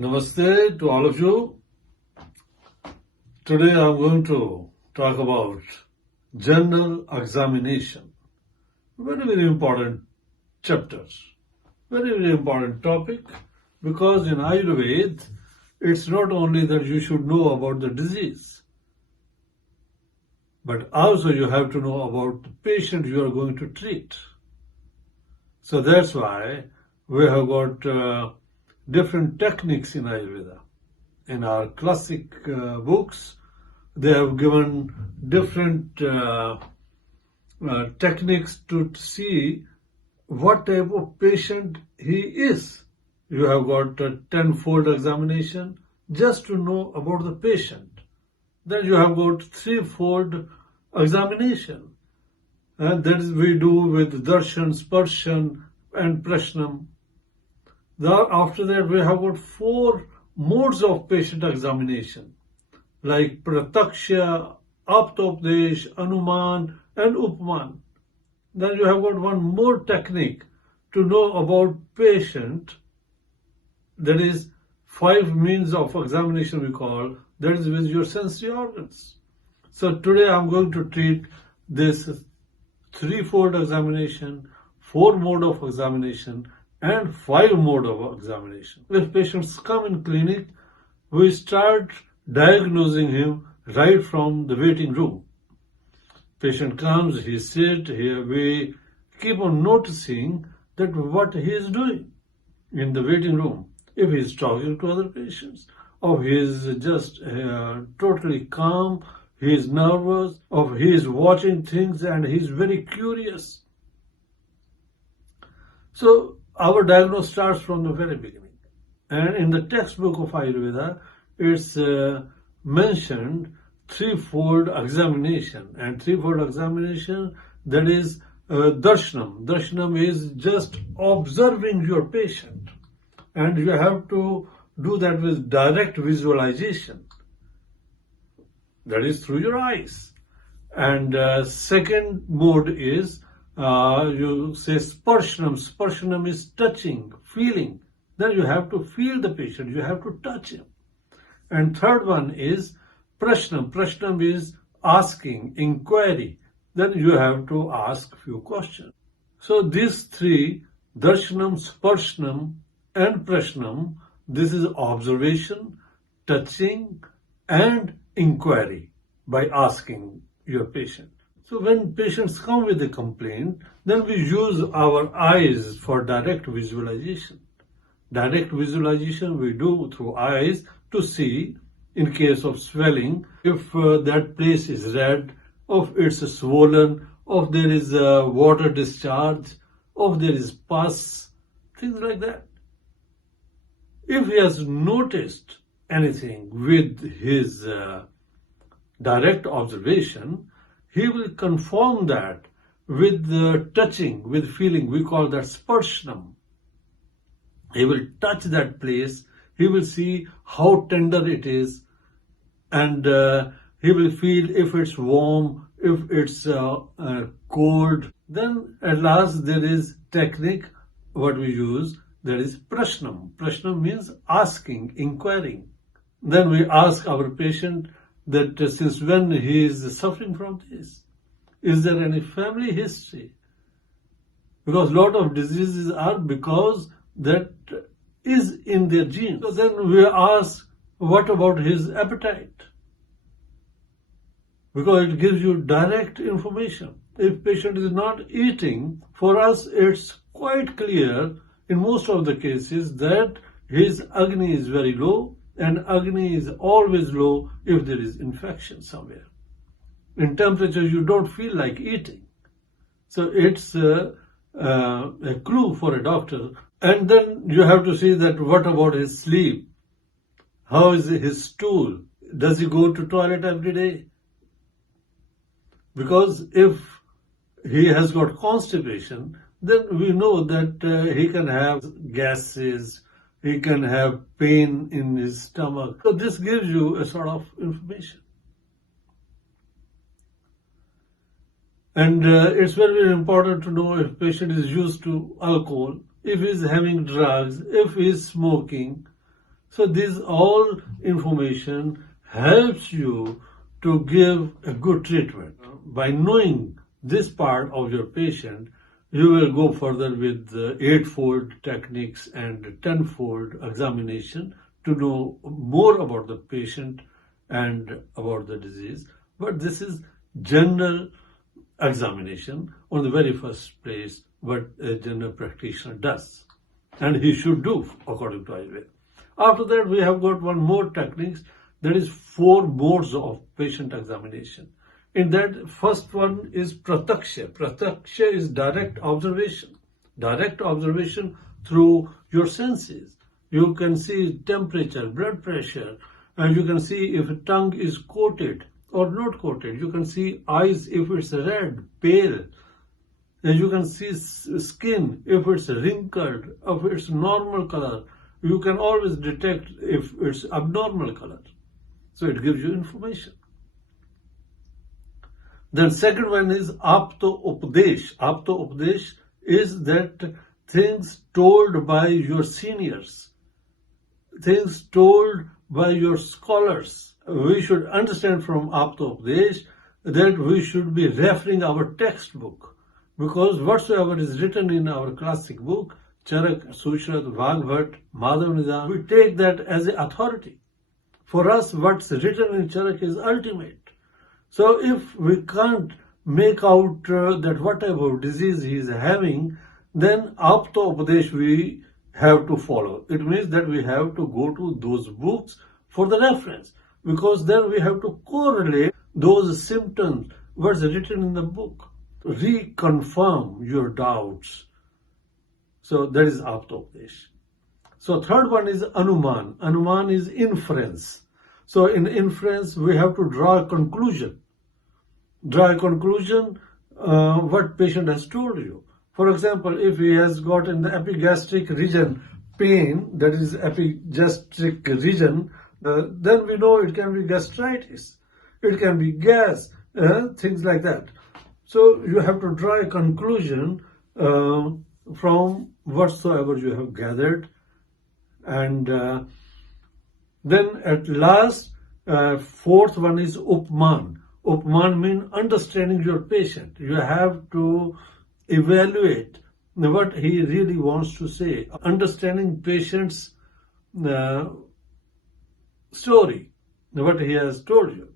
Namaste to all of you. Today I'm going to talk about general examination. Very important chapter. Very important topic because in Ayurveda it's not only that you should know about the disease, but also you have to know about the patient you are going to treat. So that's why we have got different techniques in Ayurveda. In our classic books, they have given different techniques to see what type of patient he is. You have got a tenfold examination just to know about the patient. Then you have got threefold examination. And that is we do with darshan, sparshan and prashnam. After that we have got four modes of patient examination like prataksha, aptopdesh, anuman and upman. Then you have got one more technique to know about patient, that is 5 means of examination we call, that is with your sensory organs. So today I am going to treat this threefold examination, 4 mode of examination and 5 mode of examination. If patients come in clinic, we start diagnosing him right from the waiting room. Patient comes, he sits, we keep on noticing that what he is doing in the waiting room. If he is talking to other patients, or he is just totally calm, he is nervous, or he is watching things and he is very curious. So our diagnosis starts from the very beginning. And in the textbook of Ayurveda, it's mentioned threefold examination. And threefold examination, that is darshanam. Darshanam is just observing your patient. And you have to do that with direct visualization. That is through your eyes. And second mode is you say sparshanam. Sparshanam is touching, feeling. Then you have to feel the patient. You have to touch him. And third one is prashnam. Prashnam is asking, inquiry. Then you have to ask few questions. So these three, darshanam, sparshanam and prashnam, this is observation, touching and inquiry by asking your patient. So when patients come with a complaint, then we use our eyes for direct visualization. Direct visualization we do through eyes to see, in case of swelling, if that place is red, if it's swollen, if there is water discharge, if there is pus, things like that. If he has noticed anything with his direct observation, he will confirm that with touching, with feeling. We call that sparshanam. He will touch that place. He will see how tender it is. And he will feel if it's warm, if it's cold. Then at last there is technique, what we use, that is prashnam. Prashnam means asking, inquiring. Then we ask our patient that since when he is suffering from this. Is there any family history? Because a lot of diseases are because that is in their genes. So then we ask, what about his appetite? Because it gives you direct information. If patient is not eating, for us it's quite clear in most of the cases that his Agni is very low, and Agni is always low if there is infection somewhere. In temperature, you don't feel like eating. So it's a clue for a doctor. And then you have to see that what about his sleep? How is his stool? Does he go to toilet every day? Because if he has got constipation, then we know that he can have gases, he can have pain in his stomach. So this gives you a sort of information. And it's very, very important to know if patient is used to alcohol, if he is having drugs, if he is smoking. So this all information helps you to give a good treatment. By knowing this part of your patient, you will go further with the eightfold techniques and tenfold examination to know more about the patient and about the disease. But this is general examination on the very first place, what a general practitioner does. And he should do according to Ayurveda. After that, we have got one more techniques, that is 4 modes of patient examination. In that, first one is pratyaksha. Pratyaksha is direct observation. Direct observation through your senses. You can see temperature, blood pressure, and you can see if tongue is coated or not coated. You can see eyes if it's red, pale. And you can see skin if it's wrinkled, if it's normal color. You can always detect if it's abnormal color. So it gives you information. Then second one is apto updesh. Apto updesh is that things told by your seniors, things told by your scholars. We should understand from apto updesh that we should be referring our textbook, because whatsoever is written in our classic book, Charak, Sushrat, Vagbhat, Madhav Nizam, we take that as an authority. For us, what's written in Charak is ultimate. So if we can't make out that what type of disease he is having, then Apto Upadesh we have to follow. It means that we have to go to those books for the reference, because then we have to correlate those symptoms, what's written in the book, reconfirm your doubts. So that is Apto Upadesh. So third one is Anuman. Anuman is inference. So in inference, we have to draw a conclusion. Draw a conclusion what patient has told you. For example, if he has got in the epigastric region pain, that is epigastric region, then we know it can be gastritis, it can be gas, things like that. So you have to draw a conclusion from whatsoever you have gathered. And then at last, fourth one is Upman. Upman means understanding your patient. You have to evaluate what he really wants to say. Understanding patient's story, what he has told you.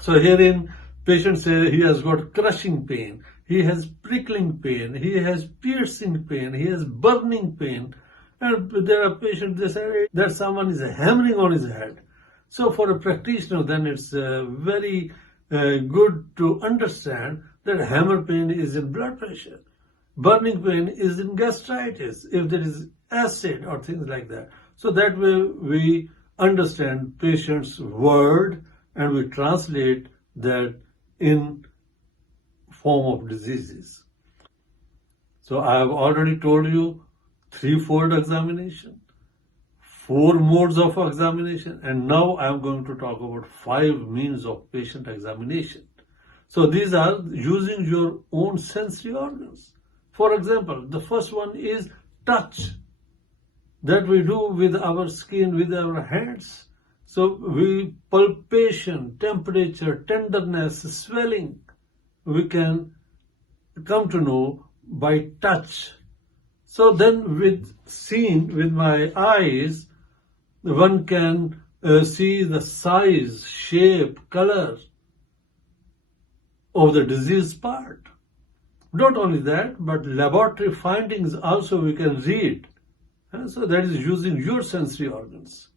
So herein, patient says he has got crushing pain, he has prickling pain, he has piercing pain, he has burning pain. And there are patients, they say that someone is hammering on his head. So for a practitioner, then it's very good to understand that hammer pain is in blood pressure. Burning pain is in gastritis, if there is acid or things like that. So that way we understand patient's word and we translate that in form of diseases. So I have already told you threefold examination, 4 modes of examination, and now I am going to talk about 5 means of patient examination. So these are using your own sensory organs. For example, the first one is touch, that we do with our skin, with our hands. So we palpation, temperature, tenderness, swelling, we can come to know by touch. So then with my eyes, one can see the size, shape, color of the disease part. Not only that, but laboratory findings also we can read. So that is using your sensory organs.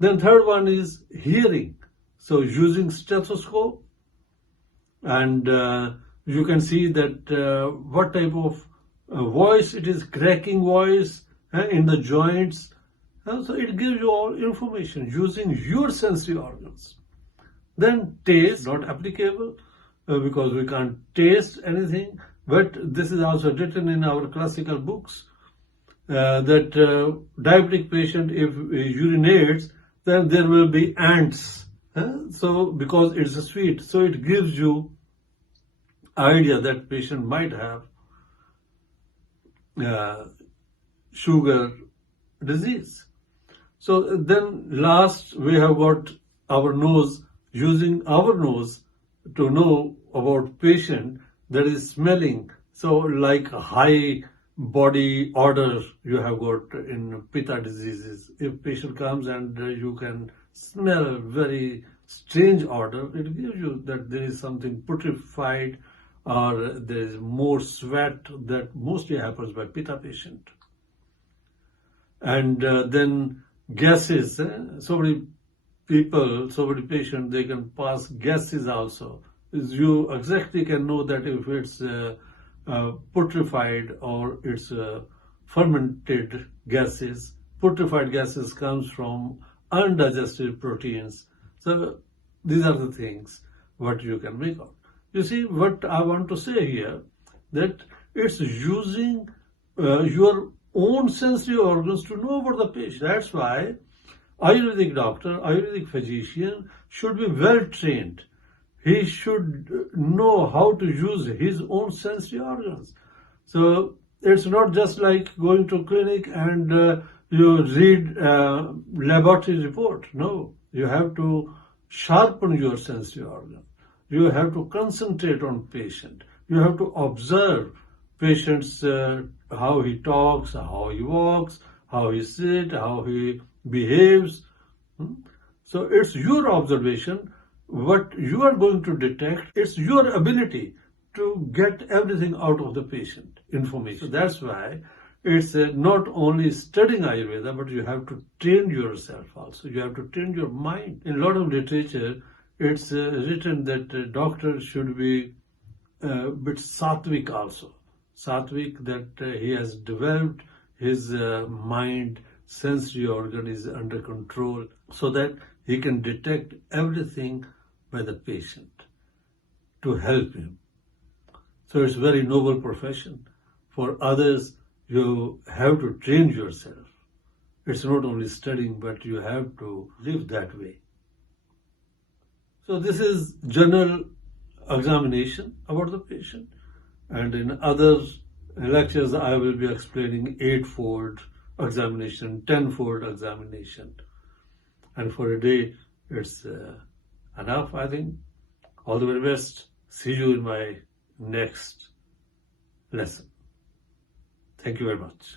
Then third one is hearing. So using stethoscope, and you can see that what type of voice it is, cracking voice in the joints. So it gives you all information using your sensory organs. Then taste, not applicable because we can't taste anything, but this is also written in our classical books that diabetic patient, if urinates, then there will be ants. So because it's a sweet, so it gives you idea that patient might have sugar disease. So then last we have got our nose, using our nose to know about patient, that is smelling. So like high body odor you have got in pitta diseases. If patient comes and you can smell very strange odor, it gives you that there is something putrefied or there is more sweat. That mostly happens by pitta patient. And then gases, so many people, so many patients, they can pass gases also. You exactly can know that if it's putrefied or it's fermented gases. Putrefied gases comes from undigested proteins. So these are the things what you can make out. You see, what I want to say here, that it's using your own sensory organs to know about the patient. That's why Ayurvedic doctor, Ayurvedic physician should be well trained. He should know how to use his own sensory organs. So it's not just like going to clinic and you read laboratory report. No, you have to sharpen your sensory organ. You have to concentrate on patient. You have to observe patient's how he talks, how he walks, how he sits, how he behaves. So it's your observation, what you are going to detect. It's your ability to get everything out of the patient information. So that's why it's not only studying Ayurveda, but you have to train yourself also. You have to train your mind. In a lot of literature, it's written that doctor should be a bit sattvic also. Sattvic, that he has developed his mind, sensory organ is under control, so that he can detect everything by the patient to help him. So it's a very noble profession. For others, you have to train yourself. It's not only studying, but you have to live that way. So this is general examination about the patient. And in other lectures, I will be explaining 8-fold examination, 10-fold examination. And for a day, it's enough, I think. All the very best. See you in my next lesson. Thank you very much.